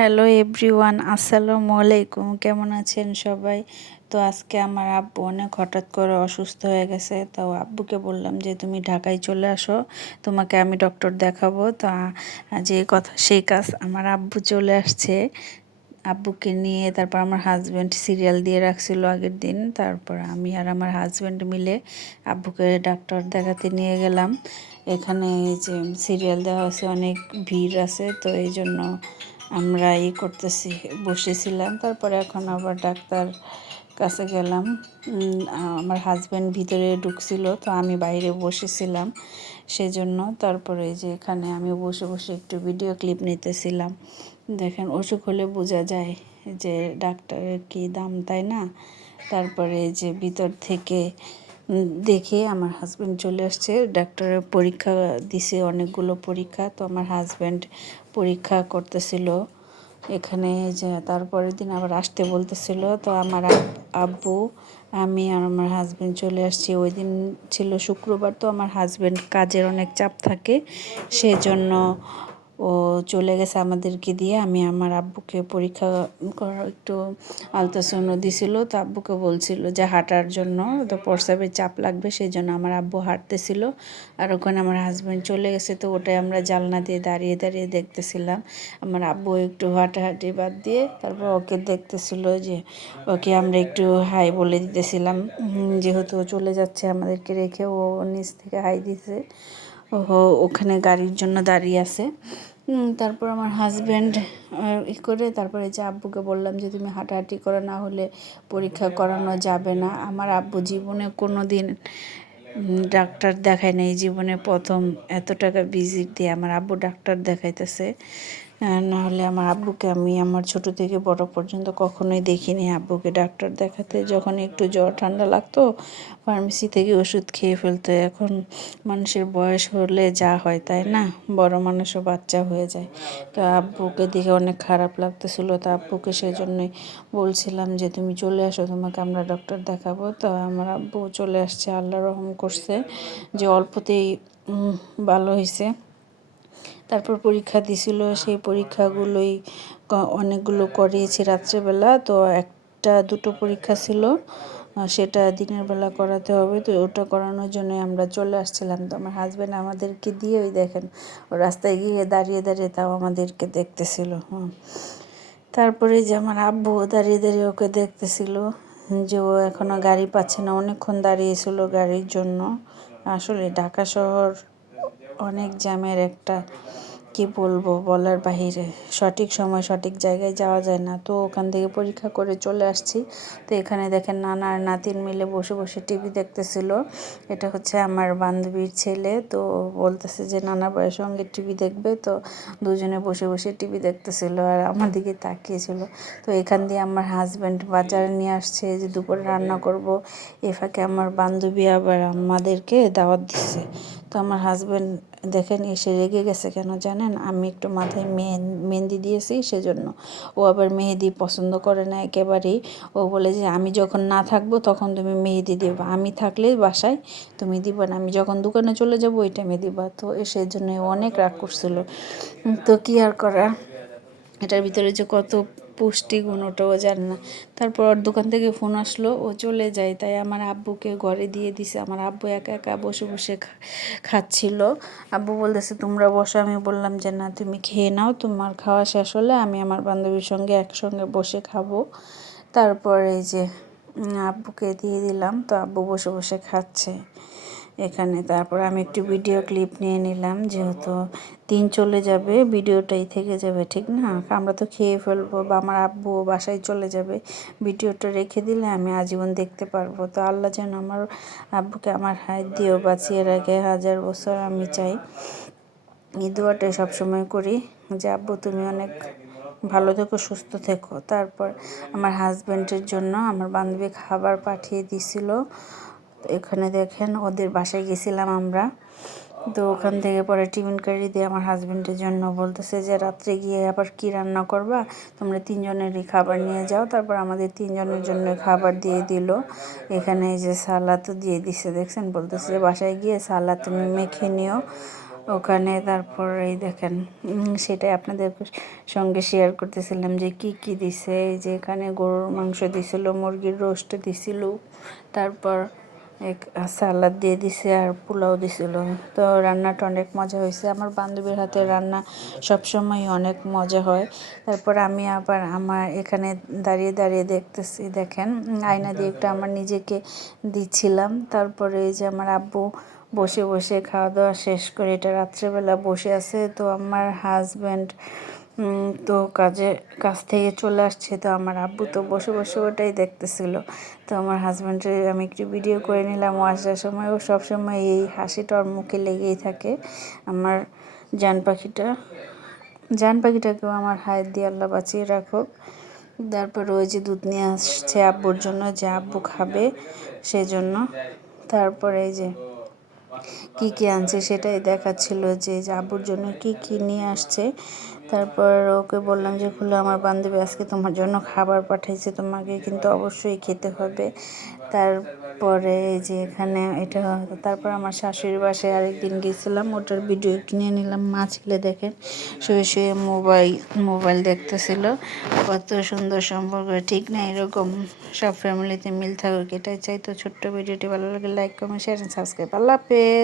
Hello everyone আসসালামু আলাইকুম কেমন আছেন সবাই? তো আজকে আমার আব্বু অনেক হঠাৎ করে অসুস্থ হয়ে গেছে। তো আব্বুকে বললাম যে, তুমি ঢাকায় চলে আসো। তোমাকে আমি ডক্টর দেখাবো। তো যে কথা, সেই কাজ আমার আব্বু চলে আসছে। আব্বুকে নিয়ে তারপর আমার হাজব্যান্ড সিরিয়াল দিয়ে রাখছিল আগের দিন। তারপর আমি আর আমার হাজব্যান্ড মিলে আব্বুকে ডাক্তার দেখাতে নিয়ে গেলাম। এখানে যে সিরিয়াল দেওয়া হয়েছে, অনেক ভিড় আছে। তো এই জন্য আমরা ই করতেছি, বসেছিলাম। তারপরে এখন আবার ডাক্তার কাছে গেলাম। আমার হাজব্যান্ড ভিতরে ঢুকছিল, তো আমি বাইরে বসেছিলাম সেজন্য। তারপরে যে এখানে আমি বসে বসে একটু ভিডিও ক্লিপ নিতেছিলাম। দেখেন, অসুখ হলে বোঝা যায় যে ডাক্তারের কি দাম, তাই না? তারপরে যে ভিতর থেকে দেখে আমার হাজব্যান্ড চলে আসছে। ডাক্তারের পরীক্ষা দিছে, অনেকগুলো পরীক্ষা। তো আমার হাজব্যান্ড পরীক্ষা করতেছিল। এখানে যে তারপরের দিন আবার আসতে বলতেছিল। তো আমার আব্বু, আমি আর আমার হাজব্যান্ড চলে আসছি। ওই দিন ছিল শুক্রবার, তো আমার হাজব্যান্ড কাজের অনেক চাপ থাকে। সেজন্য ও চলে গেছে আমাদেরকে দিয়ে। আমি আমার আব্বুকে পরীক্ষা করার একটু আলট্রাসাউন্ড দিছিল, তো আব্বুকে বলছিল যে হাঁটার জন্য, তো প্রস্রাবের চাপ লাগবে সেই জন্য আমার আব্বু হাঁটতেছিল আর ওখানে আমার হাজব্যান্ড চলে গেছে, তো ওটাই আমরা জালনা দিয়ে দাঁড়িয়ে দাঁড়িয়ে দেখতেছিলাম। আমার আব্বু একটু হাঁটাহাঁটি বাদ দিয়ে তারপর ওকে দেখতেছিল যে ওকে আমরা একটু হাই বলে দিতেছিলাম যেহেতু চলে যাচ্ছে আমাদেরকে রেখে, ও নিচ থেকে হাই দিছে। ওখানে গাড়ির জন্য দাঁড়িয়ে আছে। তারপর আমার হাজব্যান্ড ই করে তারপরে যে আব্বুকে বললাম যে তুমি হাঁটাহাঁটি করো, না হলে পরীক্ষা করানো যাবে না। আমার আব্বু জীবনে কোনো দিন ডাক্তার দেখায় নাই। জীবনে প্রথম এত টাকা ভিজিট দিয়ে আমার আব্বু ডাক্তার দেখাইতেছে। নাহলে আমার আব্বুকে আমি আমার ছোট থেকে বড় পর্যন্ত কখনোই দেখিনি। আব্বুকে ডাক্তার দেখাতে যখন একটু জ্বর ঠান্ডা লাগতো ফার্মেসি থেকে ওষুধ খেয়ে ফেলতো। এখন মানুষের বয়স হলে যা হয়, তাই না? বড় মানুষও বাচ্চা হয়ে যায়। তো আব্বুকে দেখে অনেক খারাপ লাগতেছিল। তো আব্বুকে সেই জন্যই বলছিলাম যে, তুমি চলে আসো, তোমাকে আমরা ডক্টর দেখাবো। তো আমার আব্বু চলে আসছে, আল্লাহ রহম করছে যে, অল্পতেই ভালো হয়েছে তারপর পরীক্ষা দিছিল, সেই পরীক্ষাগুলোই অনেকগুলো করিয়েছি রাত্রেবেলা। তো একটা, দুটো পরীক্ষা ছিল সেটা দিনের বেলা করাতে হবে। তো ওটা করানোর জন্য আমরা চলে আসছিলাম। তো আমার হাজব্যান্ড আমাদেরকে দিয়ে ওই দেখেন, ও রাস্তায় গিয়ে দাঁড়িয়ে দাঁড়িয়ে তাও আমাদেরকে দেখতেছিল। হুম। তারপরে যে আমার আব্বু দাঁড়িয়ে দাঁড়িয়ে ওকে দেখতেছিল, যে ও এখনও গাড়ি পাচ্ছে না, অনেকক্ষণ দাঁড়িয়েছিল গাড়ির জন্য। আসলে ঢাকা শহর অনেক জ্যামের একটা, কি বলব, বলার বাহিরে। সঠিক সময় সঠিক জায়গায় যাওয়া যায় না। তো ওখান থেকে পরীক্ষা করে চলে আসছি। তো এখানে দেখেন নানা আর নাতিন মিলে বসে বসে টিভি দেখতেছিল। এটা হচ্ছে আমার বান্ধবীর ছেলে। তো বলতেছে যে, নানা বয়ের সঙ্গে টিভি দেখবে? তো দুজনে বসে বসে টিভি দেখতেছিল আর আমার দিকে তাকিয়েছিল। তো এখান দিয়ে আমার হাজব্যান্ড বাজারে নিয়ে আসছে। যে দুপুরে রান্না করব। এ ফাঁকে আমার বান্ধবী আবার আমাদেরকে দাওয়াত দিচ্ছে তো আমার হাজব্যান্ড দেখেন এসে রেগে গেছে কেন জানেন? আমি একটু মাথায় মেহেন্দি দিয়েছি সেজন্য। ও আবার মেহেদি পছন্দ করে না একেবারেই। ও বলে যে, আমি যখন না থাকব তখন তুমি মেহেদি দেবা। আমি থাকলে বাসায় তুমি দিবা না। আমি যখন দোকানে চলে যাব ওই টাইমে দিবা। তো সেই জন্য অনেক রাগ করছিল। তো কি আর করা? এটার ভিতরে যে কত পুষ্টিগুণ, ওটাও জানে না। তারপর ওর দোকান থেকে ফোন আসলো, ও চলে যায়। তাই আমার আব্বুকে ঘরে দিয়ে দিছে। আমার আব্বু একা একা বসে বসে খাচ্ছিল। আব্বু বলতেছে, তোমরা বসো। আমি বললাম যে, না, তুমি খেয়ে নাও। তোমার খাওয়া শেষ হলে আমি আমার বান্ধবীর সঙ্গে একসঙ্গে বসে খাব। তারপর এই যে আব্বুকে দিয়ে দিলাম। তো আব্বু বসে বসে খাচ্ছে। এখানে তারপর আমি একটু ভিডিও ক্লিপ নিয়ে নিলাম, যেহেতু দিন চলে যাবে ভিডিওটাই থেকে যাবে, ঠিক না? আমরা তো খেয়ে ফেলব বা আমার আব্বু বাসায় চলে যাবে ভিডিওটা রেখে দিলে আমি আজীবন দেখতে পারব। তো আল্লাহ যেন আমার আব্বুকে আমার হাত দিয়েও বাঁচিয়ে রাখে, হাজার বছর আমি চাই। এই দোয়াটাই সবসময় করি যে, আব্বু, তুমি অনেক ভালো থেকো, সুস্থ থেকো। তারপর আমার হাজব্যান্ডের জন্য আমার বান্ধবী খাবার পাঠিয়ে দিছিল। এখানে দেখেন, ওদের বাসায় গেছিলাম আমরা। তো ওখান থেকে পরে টিফিন কারি দিয়ে আমার হাজব্যান্ডের জন্য বলতেছে যে, রাত্রে গিয়ে আবার কি রান্না করবা? তোমরা তিনজনেরই খাবার নিয়ে যাও। তারপর আমাদের তিনজনের জন্য খাবার দিয়ে দিল। এখানে এই যে সালাদও দিয়ে দিছে, দেখছেন? বলতেছে যে, বাসায় গিয়ে সালাদ তুমি মেখে নিও। ওখানে তারপর এই দেখেন সেটাই আপনাদের সঙ্গে শেয়ার করতেছিলাম যে, কি কি দিছে? যে এখানে গরুর মাংস দিছিল, মুরগির রোস্ট দিছিল। তারপর এক সালাদ দিয়ে দিছে আর পোলাও দিছিল। তো রান্নাটা অনেক মজা হয়েছে। আমার বান্ধবীর হাতে রান্না সবসময় অনেক মজা হয়। তারপর আমি আবার আমার এখানে দাঁড়িয়ে দাঁড়িয়ে দেখতেছি, দেখেন। আয়না দিয়ে একটা আমার নিজেকে দিচ্ছিলাম তারপরে এই যে আমার আব্বু বসে বসে খাওয়া দাওয়া শেষ করে এটা রাত্রেবেলা বসে আছে। তো আমার হাজব্যান্ড তো কাজে, কাজ থেকে চলে আসছে। তো আমার আব্বু তো বসে বসে ওটাই দেখতেছিল। তো আমার হাজব্যান্ডের আমি একটু ভিডিও করে নিলাম। ও আসার সময় ও সবসময় এই হাসিটা ওর মুখে লেগেই থাকে। আমার জান পাখিটা, জান পাখিটাকেও আমার হায়াত দিয়ে আল্লাহ বাঁচিয়ে রাখুক। তারপর ওই যে দুধ নিয়ে আসছে আব্বুর জন্য, যে আব্বু খাবে সেজন্য। তারপরে এই যে কি কি আনছে সেটাই দেখাচ্ছিল যে আব্বুর জন্য কি কি নিয়ে আসছে। তারপর ওকে বললাম যে, খুলে, আমার বান্ধবী আজকে তোমার জন্য খাবার পাঠাইছে তোমাকে, কিন্তু অবশ্যই খেতে হবে। তারপরে যে এখানে এটা, তারপর আমার শাশুড়ির বাসায় আরেকদিন গেছিলাম, ওটার ভিডিও কিনে নিলাম মা ছেলে দেখেন, শুয়ে শুয়ে মোবাইল মোবাইল দেখতেছিল, কত সুন্দর সম্পর্ক, ঠিক না এরকম, সব ফ্যামিলিতে মিল থাকুক, এটাই চাই। তো ছোট্ট ভিডিওটি ভালো লাগে লাইক কমেন্ট শেয়ার সাবস্ক্রাইব আল্লাহ হাফেজ।